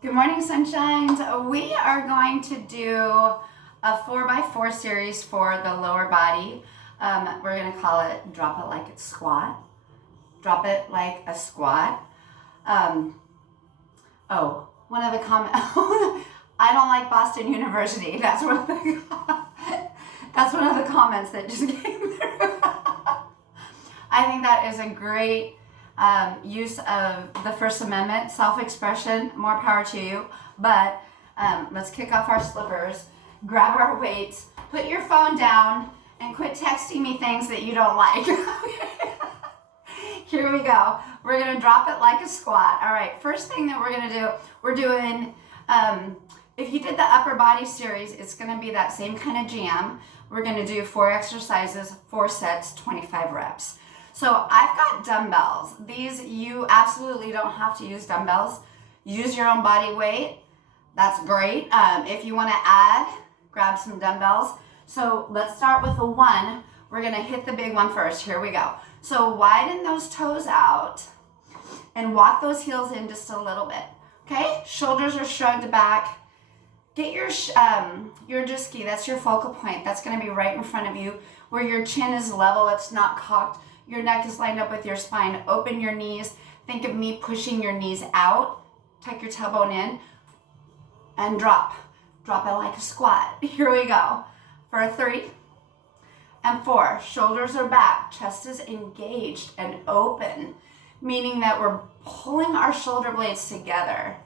Good morning, sunshines. We are going to do a 4x4 series for the lower body. We're going to call it Drop It Like It's Squat. Drop it like a squat. One of the comments. I don't like Boston University. That's one of the comments that just came through. I think that is a great use of the First Amendment, self-expression. More power to you. But let's kick off our slippers, grab our weights, put your phone down, and quit texting me things that you don't like. Here we go. We're gonna drop it like a squat. All right, first thing that we're gonna do, we're doing, if you did the upper body series, it's gonna be that same kind of jam. We're gonna do 4 exercises, 4 sets, 25 reps. So I've got dumbbells. These, you absolutely don't have to use dumbbells. Use your own body weight. That's great. If you wanna add, grab some dumbbells. So let's start with the 1. We're gonna hit the big one first. Here we go. So widen those toes out and walk those heels in just a little bit. Okay? Shoulders are shrugged back. Get your disky, that's your focal point. That's gonna be right in front of you where your chin is level, it's not cocked. Your neck is lined up with your spine. Open your knees. Think of me pushing your knees out. Tuck your tailbone in and drop. Drop it like a squat. Here we go. For 3 and 4. Shoulders are back. Chest is engaged and open, meaning that we're pulling our shoulder blades together.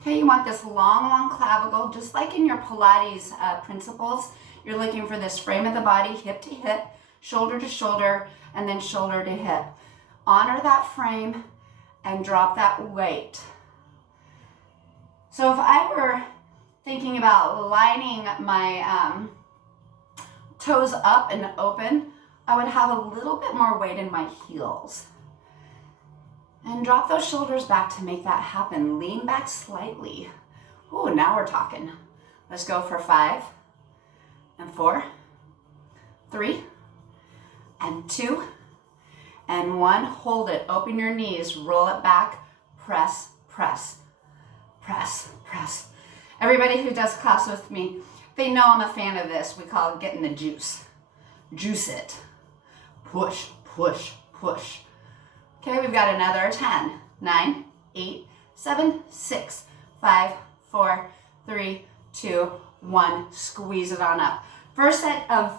Okay, you want this long clavicle, just like in your Pilates principles. You're looking for this frame of the body, hip to hip, shoulder to shoulder, and then shoulder to hip. Honor that frame and drop that weight. So if I were thinking about lining my toes up and open, I would have a little bit more weight in my heels. And drop those shoulders back to make that happen. Lean back slightly. Ooh, now we're talking. Let's go for 5 and 4, 3 and 2 and 1. Hold it. Open your knees. Roll it back. Press, press, press, press. Everybody who does class with me, they know I'm a fan of this. We call it getting the juice. Juice it. Push, push, push. Okay, we've got another 10, 9, 8, 7, 6, 5, 4, 3, 2, 1. Squeeze it on up. First of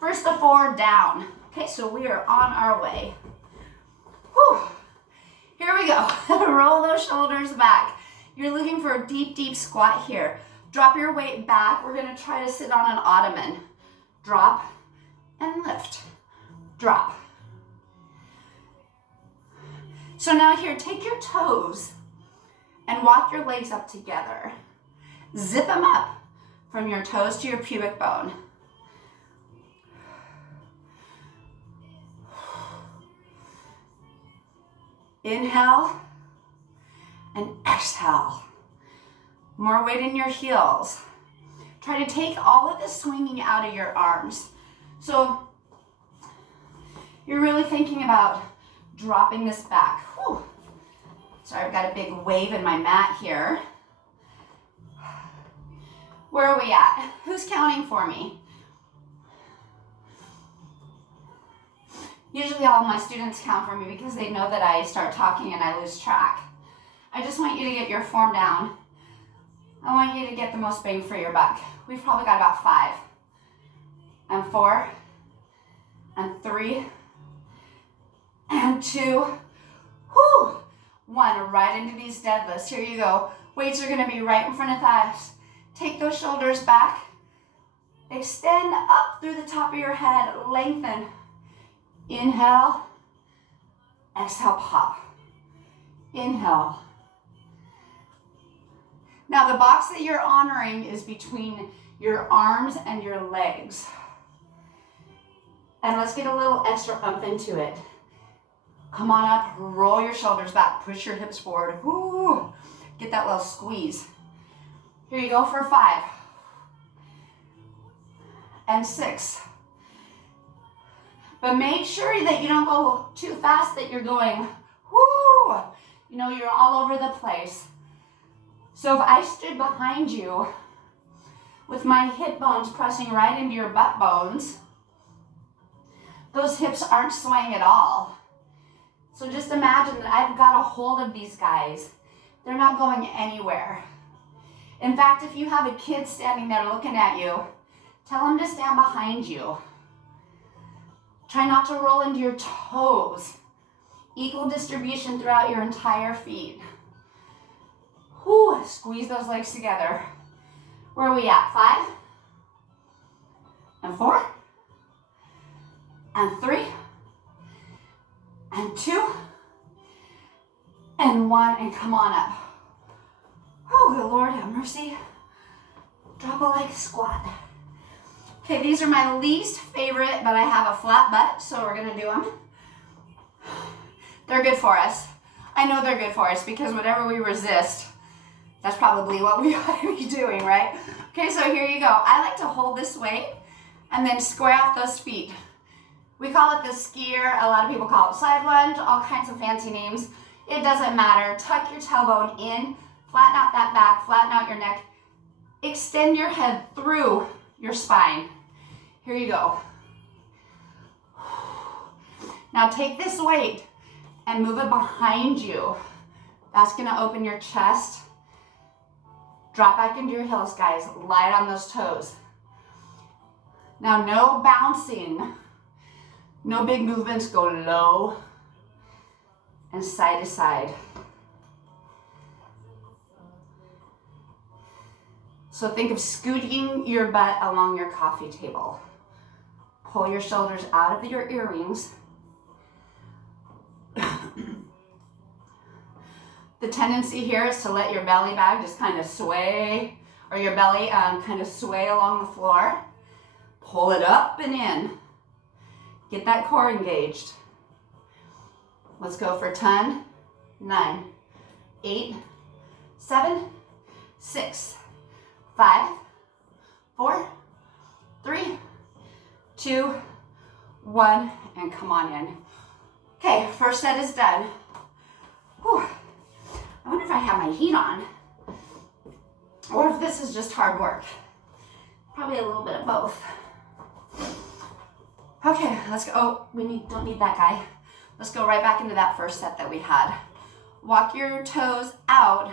4 down. Okay, so we are on our way. Whew. Here we go. Roll those shoulders back. You're looking for a deep squat here. Drop your weight back. We're gonna try to sit on an ottoman. Drop and lift. Drop. So now here, take your toes and walk your legs up together. Zip them up from your toes to your pubic bone. Inhale and exhale. More weight in your heels. Try to take all of this swinging out of your arms. So you're really thinking about dropping this back. Whew. Sorry, I've got a big wave in my mat here. Where are we at? Who's counting for me? Usually all my students count for me because they know that I start talking and I lose track. I just want you to get your form down. I want you to get the most bang for your buck. We've probably got about 5 and 4 and 3 and 2, 1. Right into these deadlifts. Here you go. Weights are gonna be right in front of thighs. Take those shoulders back. Extend up through the top of your head. Lengthen. Inhale. Exhale, pop. Inhale. Now the box that you're honoring is between your arms and your legs. And let's get a little extra bump into it. Come on up, roll your shoulders back, push your hips forward. Woo! Get that little squeeze. Here you go for 5 and 6. But make sure that you don't go too fast, that you're going, whoo, Whoo! You know, you're all over the place. So if I stood behind you with my hip bones pressing right into your butt bones, those hips aren't swaying at all. So just imagine that I've got a hold of these guys. They're not going anywhere. In fact, if you have a kid standing there looking at you, tell them to stand behind you. Try not to roll into your toes. Equal distribution throughout your entire feet. Whew, squeeze those legs together. Where are we at? 5 and 4 and 3 and 2 and 1, and come on up. Oh, good Lord, have mercy. Drop a leg squat. Okay, these are my least favorite, but I have a flat butt, so we're gonna do them. They're good for us. I know they're good for us because whatever we resist, that's probably what we ought to be doing, right? Okay, so here you go. I like to hold this weight and then square off those feet. We call it the skier. A lot of people call it side lunge, all kinds of fancy names. It doesn't matter. Tuck your tailbone in, flatten out that back, flatten out your neck. Extend your head through your spine. Here you go. Now take this weight and move it behind you. That's gonna open your chest. Drop back into your heels, guys. Light on those toes. Now, no bouncing. No big movements. Go low and side to side. So think of scooting your butt along your coffee table. Pull your shoulders out of your earrings. The tendency here is to let your belly bag just kind of sway, or your belly kind of sway along the floor. Pull it up and in. Get that core engaged. Let's go for 10, 9, 8, 7, 6, 5, 4, 3, 2, 1, and come on in. Okay, first set is done. Whew. I wonder if I have my heat on, or if this is just hard work. Probably a little bit of both. Okay, let's go. Oh, don't need that guy. Let's go right back into that first set that we had. Walk your toes out,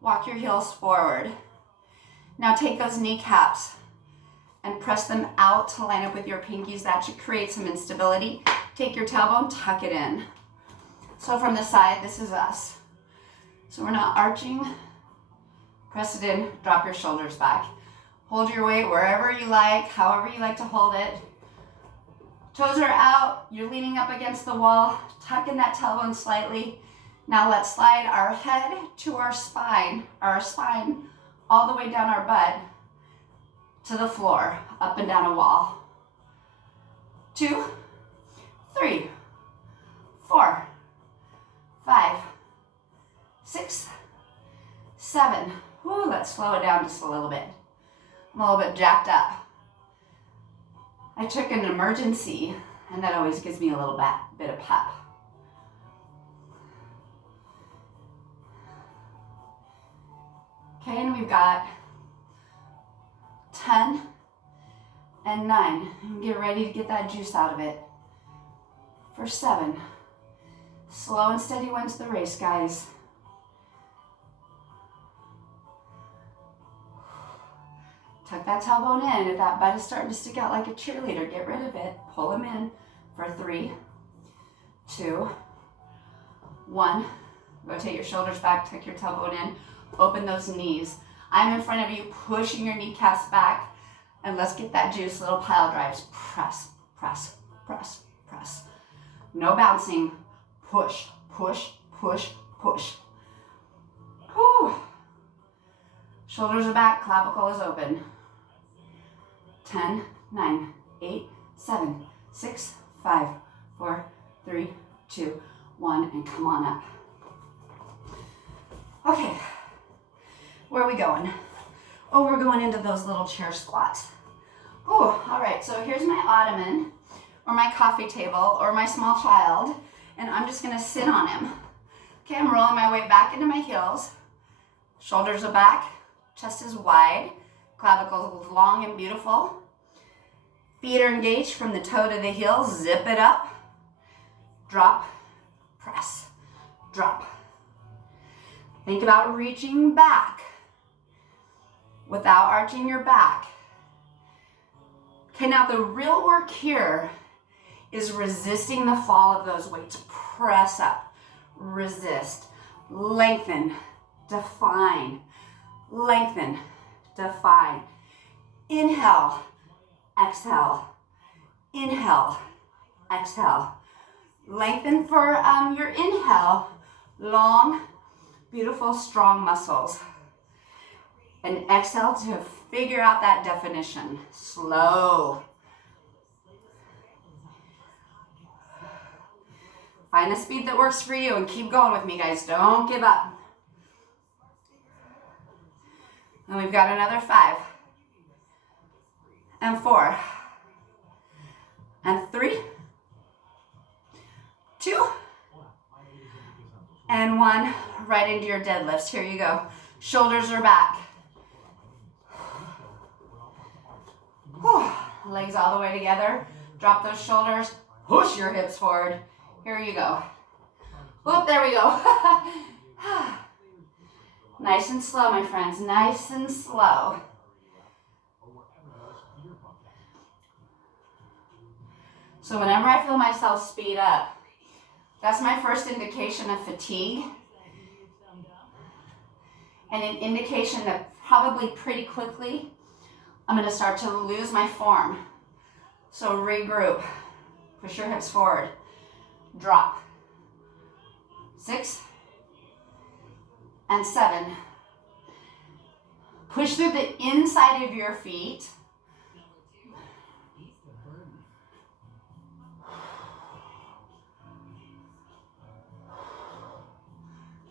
walk your heels forward. Now take those kneecaps and press them out to line up with your pinkies. That should create some instability. Take your tailbone, tuck it in. So from the side, this is us. So we're not arching. Press it in, drop your shoulders back. Hold your weight wherever you like, however you like to hold it. Toes are out, you're leaning up against the wall. Tuck in that tailbone slightly. Now let's slide our head to our spine all the way down our butt to the floor, up and down a wall. 2, 3, 4, 5, 6, 7. Whew, let's slow it down just a little bit. I'm a little bit jacked up. I took an emergency, and that always gives me a little bit of pep. Okay, and we've got 10 and 9. And get ready to get that juice out of it. For 7. Slow and steady wins the race, guys. Tuck that tailbone in. If that butt is starting to stick out like a cheerleader, get rid of it. Pull them in for 3, 2, 1. Rotate your shoulders back, tuck your tailbone in. Open those knees. I'm in front of you, pushing your kneecaps back. And let's get that juice, little pile drives. Press, press, press, press. No bouncing. Push, push, push, push. Whew. Shoulders are back, clavicle is open. 10, 9, 8, 7, 6, 5, 4, 3, 2, 1, and come on up. Okay, where are we going? Oh, we're going into those little chair squats. Oh, all right, so here's my ottoman, or my coffee table, or my small child, and I'm just gonna sit on him. Okay, I'm rolling my weight back into my heels. Shoulders are back, chest is wide, clavicles long and beautiful. Feet are engaged from the toe to the heel. Zip it up. Drop, press, drop. Think about reaching back without arching your back. Okay, now the real work here is resisting the fall of those weights. Press up, resist, lengthen, define, lengthen, define. Inhale, exhale, inhale, exhale. Lengthen for your inhale, long, beautiful, strong muscles. And exhale to figure out that definition. Slow. Find the speed that works for you and keep going with me, guys. Don't give up. And we've got another 5. And 4. And 3. 2. And 1. Right into your deadlifts. Here you go. Shoulders are back. Whew. Legs all the way together. Drop those shoulders. Push your hips forward. Here you go. Whoop, there we go. Nice and slow, my friends. Nice and slow. So whenever I feel myself speed up, that's my first indication of fatigue. And an indication that probably pretty quickly I'm going to start to lose my form. So regroup. Push your hips forward. Drop. 6 and 7. Push through the inside of your feet.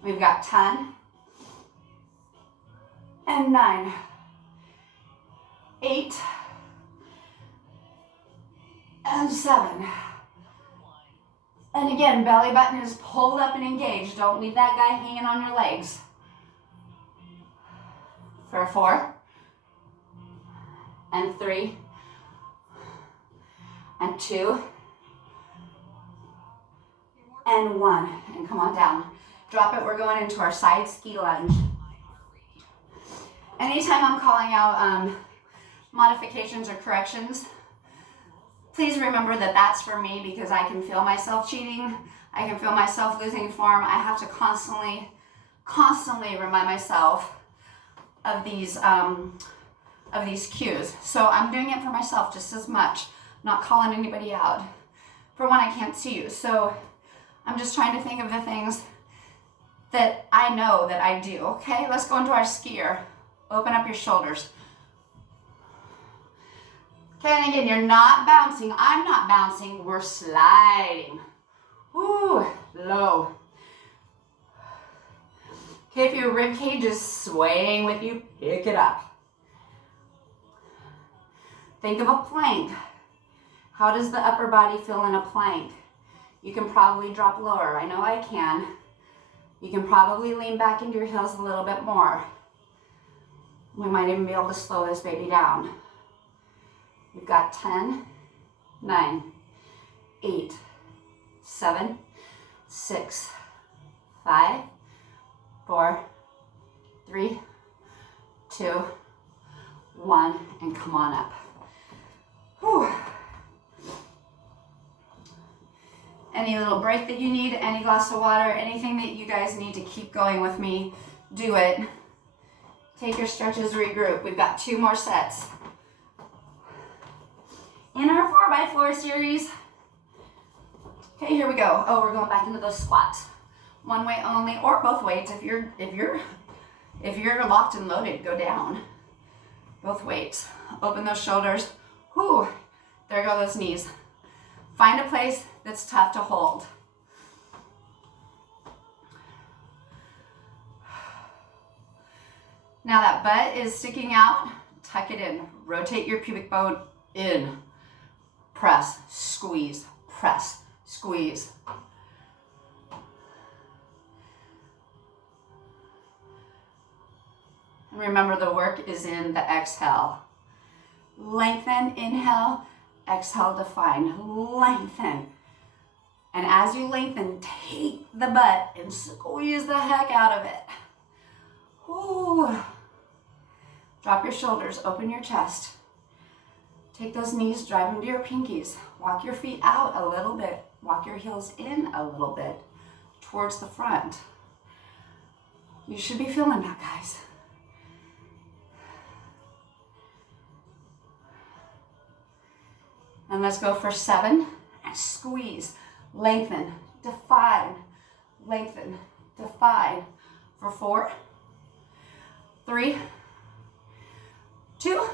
We've got 10 and 9, 8 and 7. And again, belly button is pulled up and engaged. Don't leave that guy hanging on your legs. For 4 and 3 and 2 and 1. And come on down. Drop it. We're going into our side ski lunge. Anytime I'm calling out modifications or corrections, please remember that that's for me, because I can feel myself cheating. I can feel myself losing form. I have to constantly remind myself of these cues. So I'm doing it for myself just as much. I'm not calling anybody out for when I can't see you. So I'm just trying to think of the things that I know that I do. Okay, let's go into our skier. Open up your shoulders. Okay, and again, you're not bouncing. I'm not bouncing. We're sliding. Woo, low. Okay, if your rib cage is swaying with you, pick it up. Think of a plank. How does the upper body feel in a plank? You can probably drop lower. I know I can. You can probably lean back into your heels a little bit more. We might even be able to slow this baby down. We've got 10, 9, 8, 7, 6, 5, 4, 3, 2, 1, and come on up. Whew. Any little break that you need, any glass of water, anything that you guys need to keep going with me, do it. Take your stretches, regroup. We've got 2 more sets. In our 4x4 series. Okay, here we go. Oh, we're going back into those squats. One way only, or both weights. If you're locked and loaded, go down. Both weights. Open those shoulders. Whew, there go those knees. Find a place that's tough to hold. Now that butt is sticking out, tuck it in. Rotate your pubic bone in. Press, squeeze, press, squeeze. And remember, the work is in the exhale. Lengthen, inhale, exhale, define, lengthen. And as you lengthen, take the butt and squeeze the heck out of it. Ooh. Drop your shoulders, open your chest. Take those knees, drive them to your pinkies. Walk your feet out a little bit. Walk your heels in a little bit towards the front. You should be feeling that, guys. And let's go for 7 and squeeze, lengthen, define, lengthen, define for 4, 3, 2,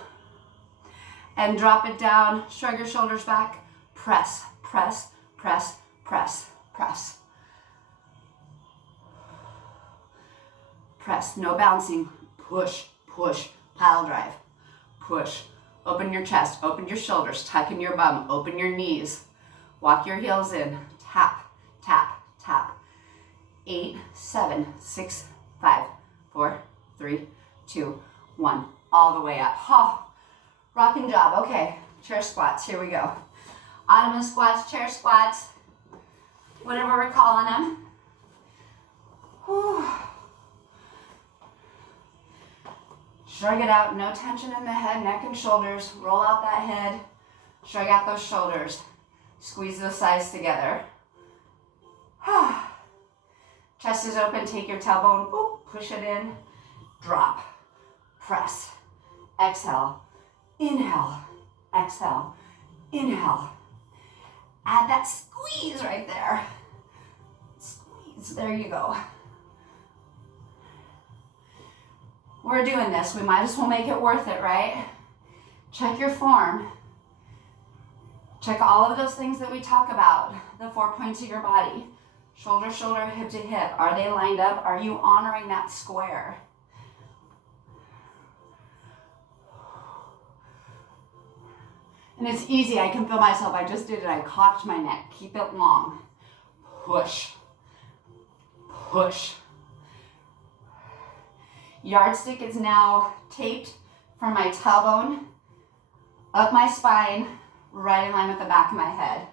and drop it down, shrug your shoulders back, press, press, press, press, press. Press, no bouncing, push, push, pile drive, push. Open your chest, open your shoulders, tuck in your bum, open your knees. Walk your heels in, tap, tap, tap. 8, 7, 6, 5, 4, 3, 2, 1. All the way up. Oh, rocking job. Okay, chair squats, here we go. Ottoman squats, chair squats, whatever we're calling them. Whew. Shrug it out, no tension in the head, neck and shoulders. Roll out that head, shrug out those shoulders. Squeeze those sides together. Chest is open, take your tailbone, boop, push it in, drop, press, exhale, inhale, exhale, inhale. Add that squeeze right there. Squeeze, there you go. We're doing this, we might as well make it worth it, right? Check your form. Check all of those things that we talk about, the 4 points of your body. Shoulder, shoulder, hip to hip. Are they lined up? Are you honoring that square? And it's easy, I can feel myself. I just did it, I cocked my neck. Keep it long. Push, push. Yardstick is now taped from my tailbone up my spine, right in line with the back of my head.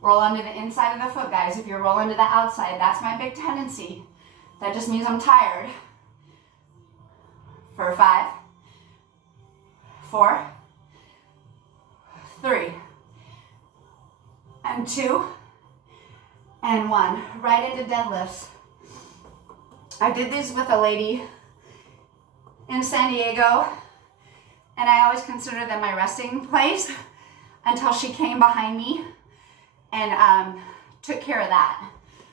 Roll onto the inside of the foot, guys. If you're rolling to the outside, that's my big tendency. That just means I'm tired. For 5, 4, 3, and 2, and 1. Right into deadlifts. I did these with a lady in San Diego, and I always consider them my resting place until she came behind me and took care of that.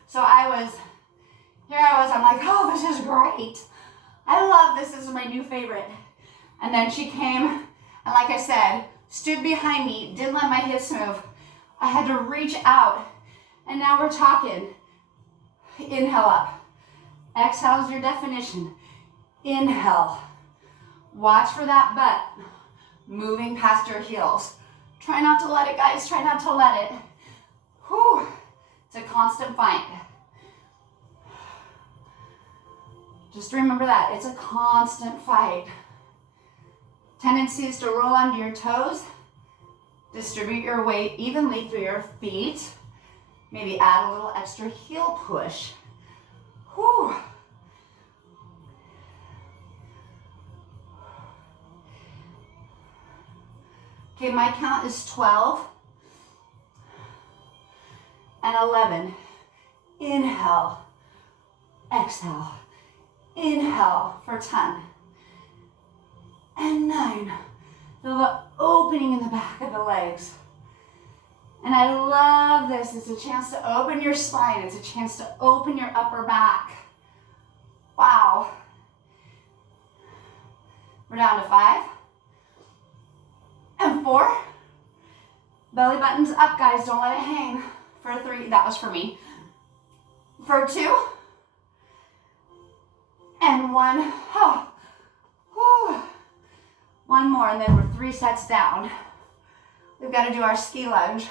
So here I was, I'm like, oh, this is great. I love this is my new favorite. And then she came, and like I said, stood behind me, didn't let my hips move. I had to reach out, and now we're talking. Inhale up. Exhale is your definition. Inhale. Watch for that butt moving past your heels. Try not to let it, guys. Try not to let it. Whew. It's a constant fight. Just remember that. It's a constant fight. Tendency is to roll onto your toes. Distribute your weight evenly through your feet. Maybe add a little extra heel push. Whew. Okay, my count is 12 and 11. Inhale, exhale, inhale for 10 and 9. Feel the opening in the back of the legs. And I love this. It's a chance to open your spine. It's a chance to open your upper back. Wow. We're down to 5 and 4. Belly button's up, guys. Don't let it hang. For 3, that was for me. For 2 and 1. Oh. Whew. 1 more, and then we're 3 sets down. We've got to do our ski lunge.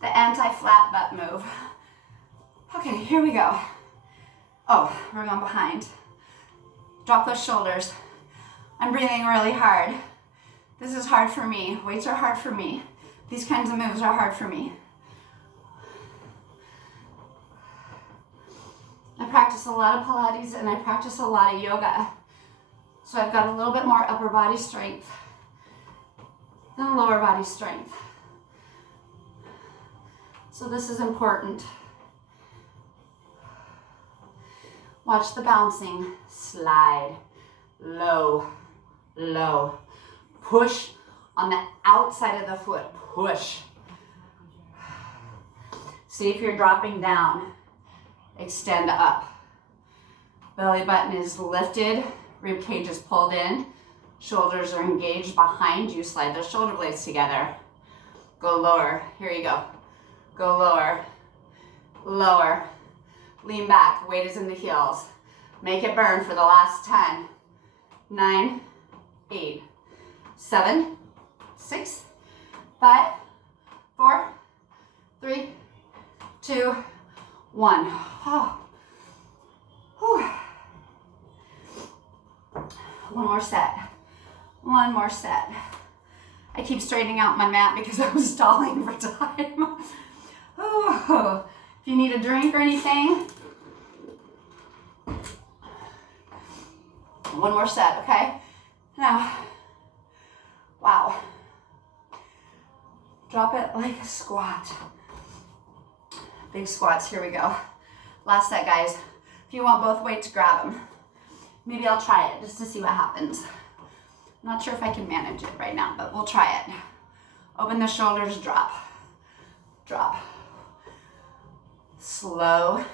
The anti-flat butt move. Okay, here we go. Oh, we're going behind. Drop those shoulders. I'm breathing really hard. This is hard for me. Weights are hard for me. These kinds of moves are hard for me. I practice a lot of Pilates and I practice a lot of yoga. So I've got a little bit more upper body strength than lower body strength. So this is important. Watch the bouncing. Slide. Low. Low. Push on the outside of the foot. Push. See if you're dropping down. Extend up. Belly button is lifted. Rib cage is pulled in. Shoulders are engaged behind you. Slide those shoulder blades together. Go lower. Here you go. Go lower. Lower. Lean back. Weight is in the heels. Make it burn for the last 10, 9, 8, 7, 6, 5, 4, 3, 2, 1. Oh. Whew. One more set. One more set. I keep straightening out my mat because I was stalling for time. Oh. If you need a drink or anything, one more set, okay? Now, wow. Drop it like a squat. Big squats, here we go. Last set, guys. If you want both weights, grab them. Maybe I'll try it just to see what happens. I'm not sure if I can manage it right now, but we'll try it. Open the shoulders, drop. Drop. Slow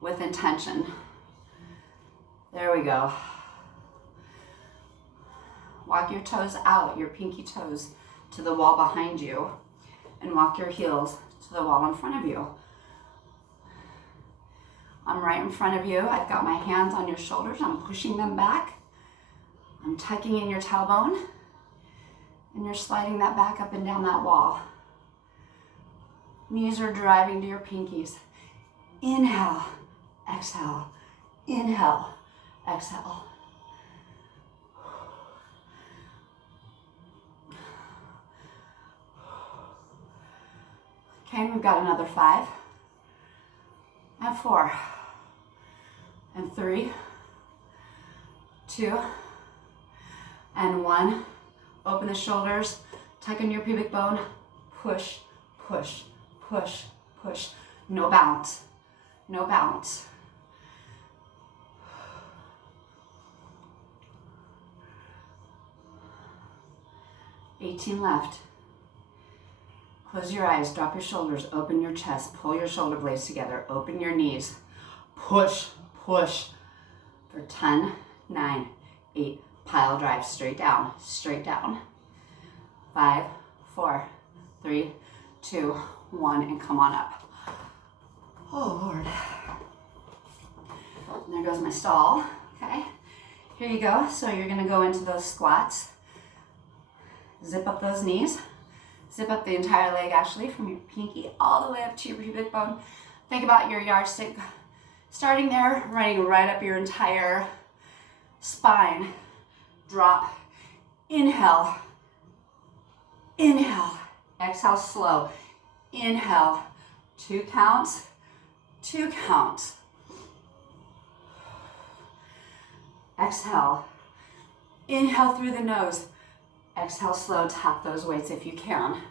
with intention. There we go. Walk your toes out, your pinky toes to the wall behind you, and walk your heels to the wall in front of you. I'm right in front of you. I've got my hands on your shoulders. I'm pushing them back. I'm tucking in your tailbone, and you're sliding that back up and down that wall. Knees are driving to your pinkies. Inhale, exhale, inhale, exhale. Okay, and we've got another 5, and 4, and 3, 2, and 1. Open the shoulders, tuck in your pubic bone, push, push, push, push. No bounce, no bounce. $18 left. Close your eyes, drop your shoulders, open your chest, pull your shoulder blades together, open your knees, push, push for 10, 9, 8, pile drive, straight down, 5, 4, 3, 2, 1, and come on up. Oh, Lord. And there goes my stall, okay? Here you go, so you're gonna go into those squats. Zip up those knees. Zip up the entire leg, actually, from your pinky all the way up to your pubic bone. Think about your yardstick starting there, running right up your entire spine. Drop. Inhale. Inhale. Exhale slow. Inhale. 2 counts. 2 counts. Exhale. Inhale through the nose. Exhale slow, tap those weights if you can.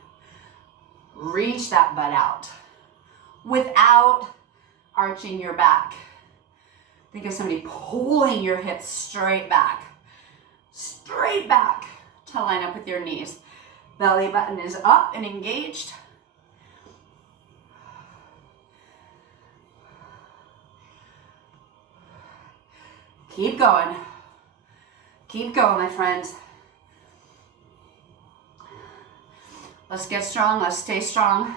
Reach that butt out without arching your back. Think of somebody pulling your hips straight back to line up with your knees. Belly button is up and engaged. Keep going. Keep going, my friends. Let's get strong, let's stay strong.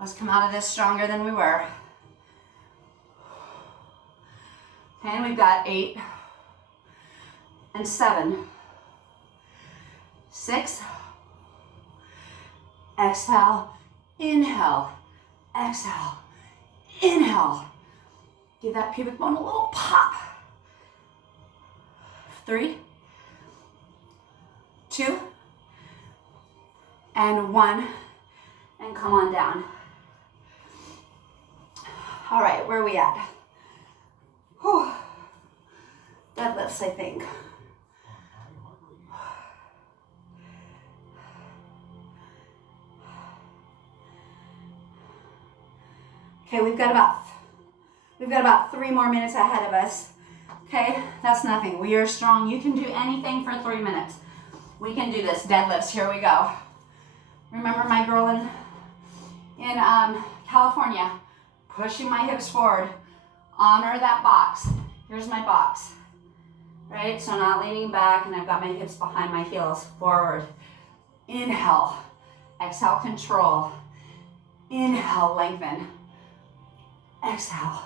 Let's come out of this stronger than we were. And we've got 8 and 7. 6. Exhale, inhale, exhale, inhale, Give that pubic bone a little pop. 3, 2, and 1, and come on down. All right, where are we at? Whew. Deadlifts, I think. Okay, we've got about 3 more minutes ahead of us. Okay, that's nothing. We are strong. You can do anything for 3 minutes. We can do this. Deadlifts, here we go. Remember my girl in California, pushing my hips forward. Honor that box. Here's my box, right? So not leaning back, and I've got my hips behind my heels, forward. Inhale, exhale, control. Inhale, lengthen. Exhale.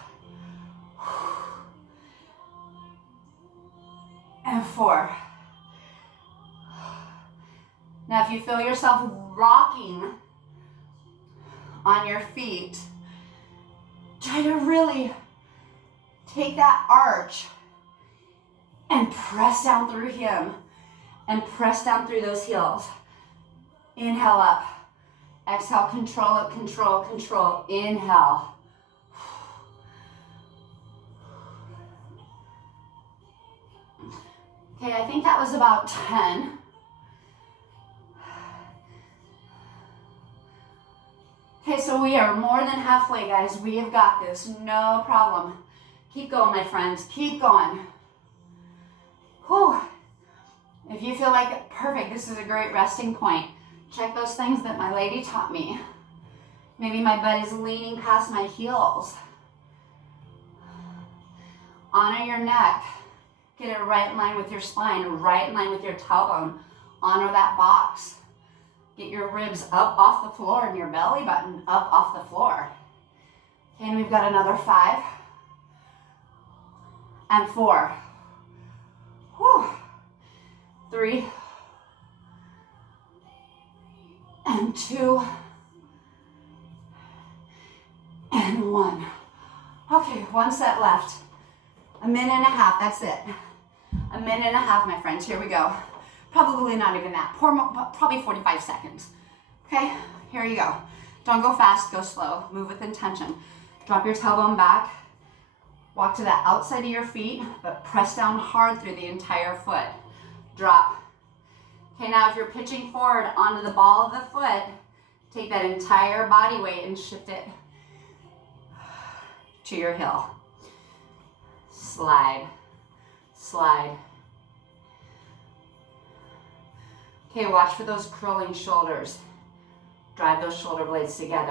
And 4. Now, if you feel yourself rocking on your feet, try to really take that arch and press down through him and press down through those heels. Inhale up. Exhale, control it, control, control. Inhale. Okay, I think that was about 10. Okay, so we are more than halfway, guys. We have got this, no problem. Keep going, my friends, keep going. Whew. If you feel like, perfect, this is a great resting point. Check those things that my lady taught me. Maybe my butt is leaning past my heels. Honor your neck. Get it right in line with your spine, right in line with your tailbone. Honor that box. Get your ribs up off the floor and your belly button up off the floor. Okay, and we've got another 5 and 4. Whew. 3 and 2 and 1. Okay, 1 set left. A minute and a half, that's it. A minute and a half, my friends, here we go. Probably not even that, probably 45 seconds. Okay, here you go. Don't go fast, go slow, move with intention. Drop your tailbone back, walk to the outside of your feet, but press down hard through the entire foot. Drop. Okay, now if you're pitching forward onto the ball of the foot, take that entire body weight and shift it to your heel. Slide, slide. Okay, watch for those curling shoulders. Drive those shoulder blades together.